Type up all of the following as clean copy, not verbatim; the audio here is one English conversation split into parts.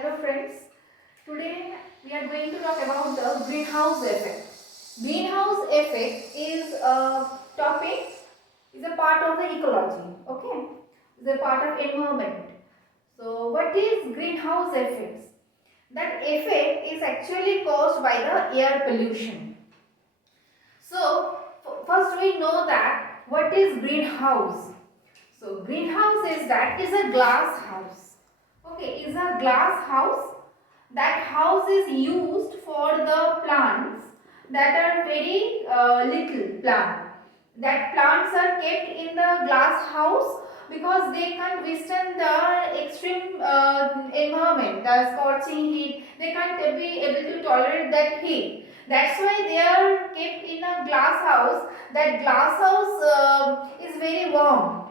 Hello friends, today we are going to talk about the greenhouse effect. Greenhouse effect is a topic, is a part of the ecology, okay? Is a part of environment. So what is greenhouse effects? That effect is actually caused by the air pollution. So first we know that what is greenhouse. So greenhouse is a glass house. Okay, is a glass house. That house is used for the plants that are very little plant. That plants are kept in the glass house because they can't withstand the extreme environment, the scorching heat. They can't be able to tolerate that heat. That's why they are kept in a glass house. That glass house is very warm.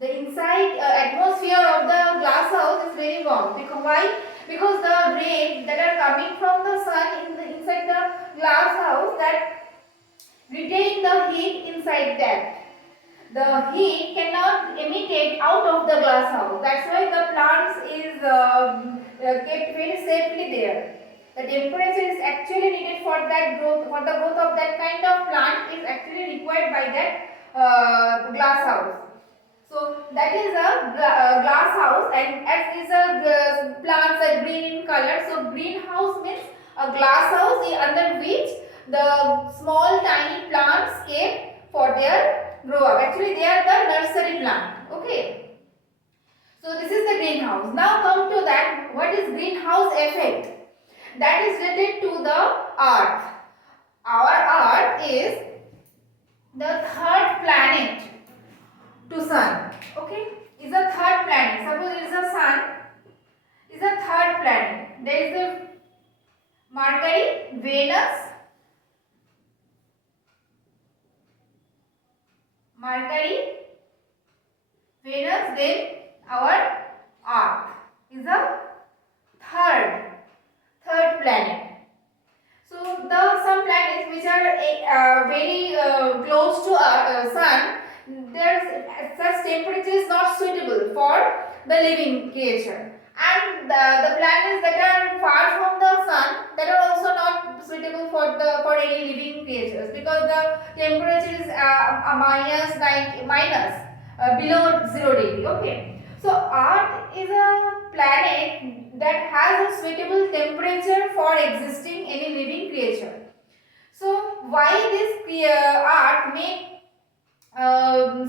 The inside atmosphere of the glass house is very warm. Why? Because the rays that are coming from the sun inside the glass house that retain the heat inside that. The heat cannot emitted out of the glass house. That's why the plants is kept very safely there. The temperature is actually needed for that growth, for the growth of that kind of plant is actually required by that glass house. So that is a glass house, and as is a plants are green in color. So greenhouse means a glass house under which the small tiny plants kept for their grow up. Actually they are the nursery plant. Okay. So this is the greenhouse. Now come to that, what is greenhouse effect? That is related to the earth. Our earth is the third planet to sun. Okay, is a third planet. Suppose there is a sun, is a third planet. There is a Mercury, Venus, then our Earth is a third planet. So the some planets which are very close to our sun, there's such temperature is not suitable for the living creature, and the planets that are far from the sun, that are also not suitable for any living creatures, because the temperature is minus 90 minus below 0 degree. Okay, so Earth is a planet that has a suitable temperature for existing any living creature. So why this Earth make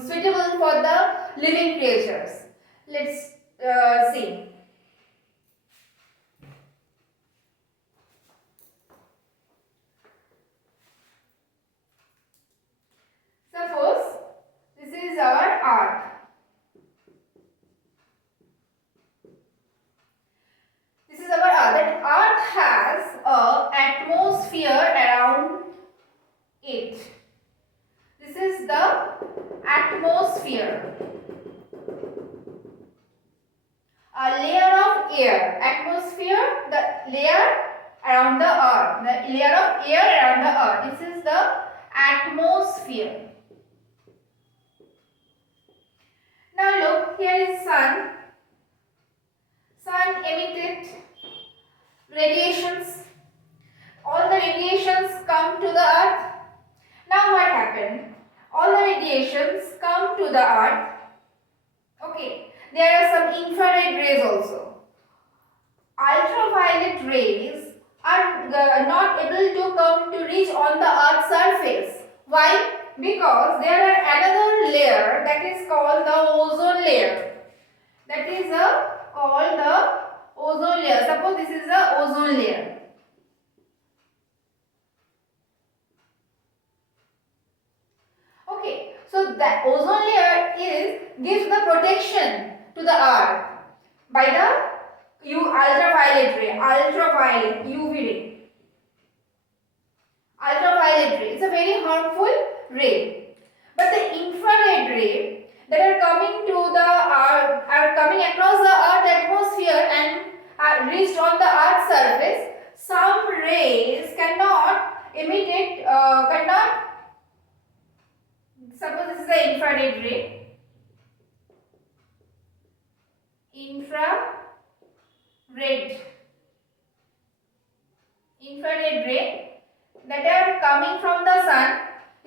suitable for the living creatures? Let's see. Suppose this is our Earth. This is our Earth. That Earth has a atmosphere around it. This is the atmosphere. A layer of air. Atmosphere, the layer around the Earth. The layer of air around the Earth. This is the atmosphere. Now look, here is sun. Sun emitted radiations. All the radiations come to the earth. Now what happened? All the radiations come to the earth. Okay, there are some infrared rays also. Ultraviolet rays are not able to come to reach on the earth's surface. Why? Because there are another layer that is called the ozone layer. That is called the ozone layer. Suppose this is the ozone layer. Okay, so the ozone layer gives the protection to the earth by the ultraviolet ray, UV ray. Ultraviolet ray, it's a very harmful ray. But the infrared ray that are coming to the earth, are coming across the earth atmosphere and are reached on the earth's surface, some rays cannot emit it, cannot. Suppose this is the infrared ray. Infrared coming from the sun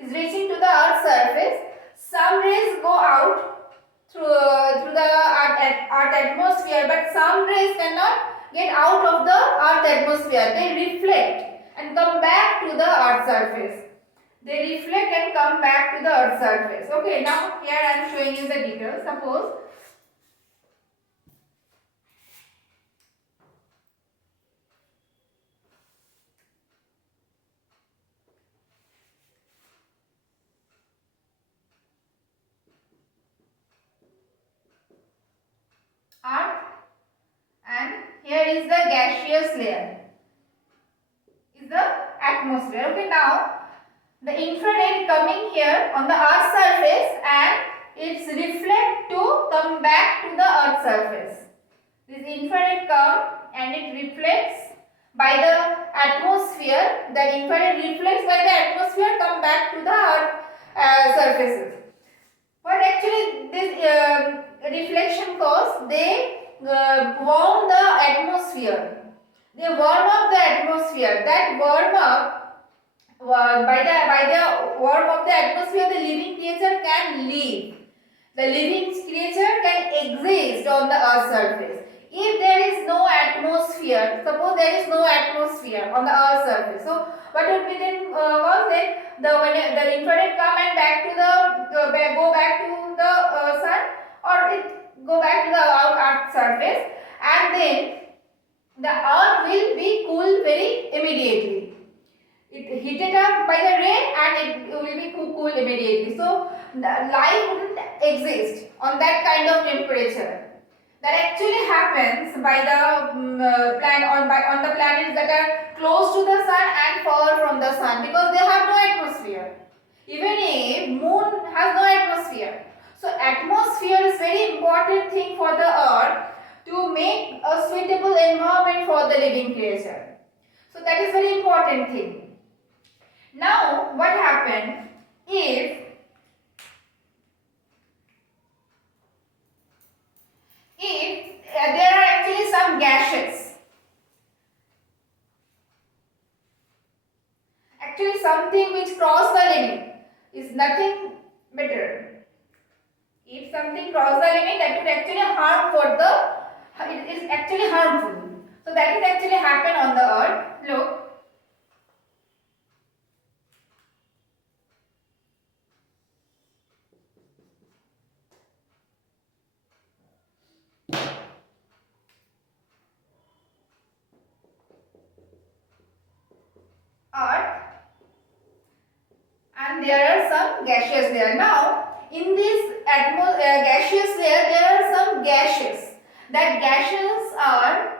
is reaching to the earth's surface. Some rays go out through the earth atmosphere, but some rays cannot get out of the earth atmosphere. They reflect and come back to the earth surface. They reflect and come back to the earth surface. Okay, now here I am showing you the details. Suppose earth, and here is the gaseous layer, is the atmosphere. Okay, now the infrared coming here on the earth surface and it's reflect to come back to the earth surface. This infrared come and it reflects by the atmosphere. The infrared reflects by the atmosphere, come back to the earth surfaces. What actually this reflection cause? They warm the atmosphere. They warm up the atmosphere. That warm up, by the warm of the atmosphere, the living creature can live. The living creature can exist on the earth's surface. If there is no atmosphere, suppose there is no atmosphere on the earth's surface, so what would be then cause? Then when the infrared come and back to the go back to the sun, or it go back to the earth surface, and then the earth will be cool very immediately. It heated up by the rain and it will be cool immediately. So life wouldn't exist on that kind of temperature. That actually happens by the on the planets that are close to the sun and far from the sun, because they have no atmosphere. Even if moon has no atmosphere. So atmosphere is very important thing for the earth to make a suitable environment for the living creature. So that is very important thing. Now what happened if there are actually some gases, actually something which cross the limit is nothing better. If something cross the limit, that would actually harm for the, it is actually harmful. So that is actually happen on the earth. Look. Earth, and there are some gaseous layer. Now in this gaseous layer there are some gases. That gases are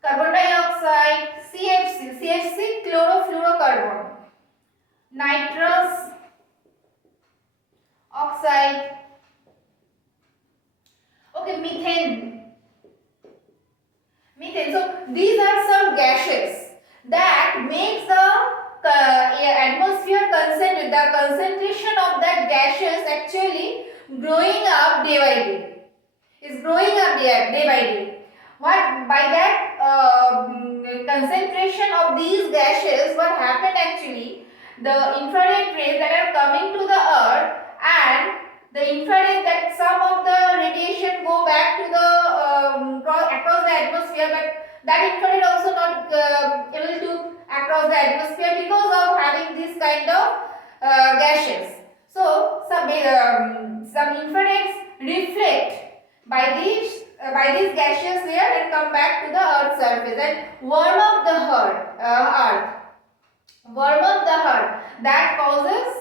carbon dioxide, CFC chlorofluorocarbon, nitrous oxide, okay, methane. So these are some gases that makes the atmosphere the concentration of that gases actually growing up day by day. Is growing up day by day. What by that concentration of these gases, what happened actually? The infrared rays that are coming to the earth, and the infrared, that some of the radiation go back to the across the atmosphere, but that infrared also not able to across the atmosphere because of having this kind of gases. So some infrareds reflect by these gaseous layer and come back to the earth's surface and warm up the earth. Warm up the earth. That causes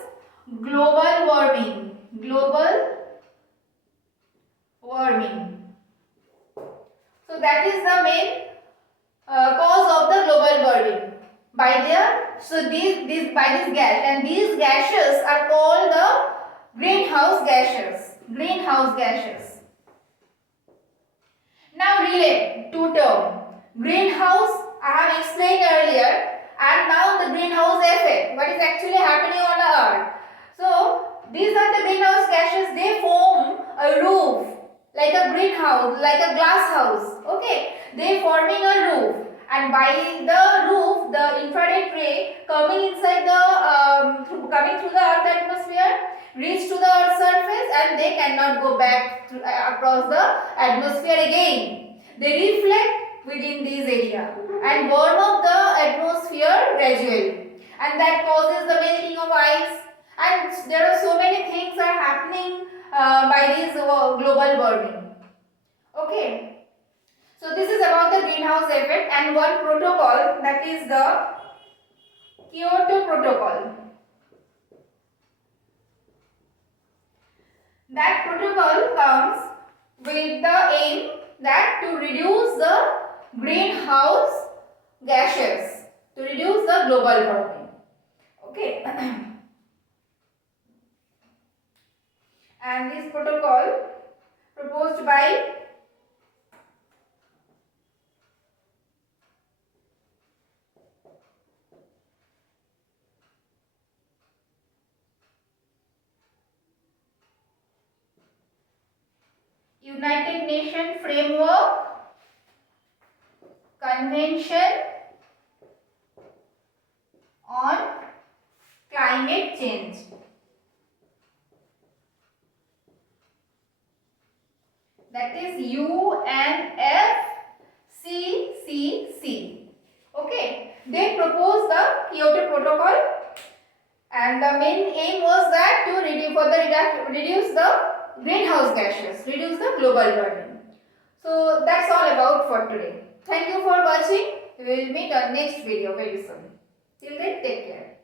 global warming. Global warming. So that is the main cause of the global warming. By this gas, and these gases are called the greenhouse gases. Greenhouse gases. Now relate two terms. Greenhouse I have explained earlier, and now the greenhouse effect. What is actually happening on the earth? So these are the greenhouse gases. They form a roof like a greenhouse, like a glass house. Okay, they forming a roof, and by the roof the infrared ray coming inside the coming through the earth atmosphere reach to the earth's surface, and they cannot go back across the atmosphere again. They reflect within this area and warm up the atmosphere gradually, and that causes the melting of ice, and there are so many things are happening by this global warming. Okay, so this is about the greenhouse effect, and one protocol, that is the Kyoto Protocol. That protocol comes with the aim that to reduce the greenhouse gases, to reduce the global warming. Okay. And this protocol proposed by United Nations Framework Convention on Climate Change. That is UNFCCC. Okay, they proposed the Kyoto Protocol, and the main aim was that to reduce the greenhouse gases, reduce the global warming. So that's all about for today. Thank you for watching. We will meet on next video very soon. Till then, take care.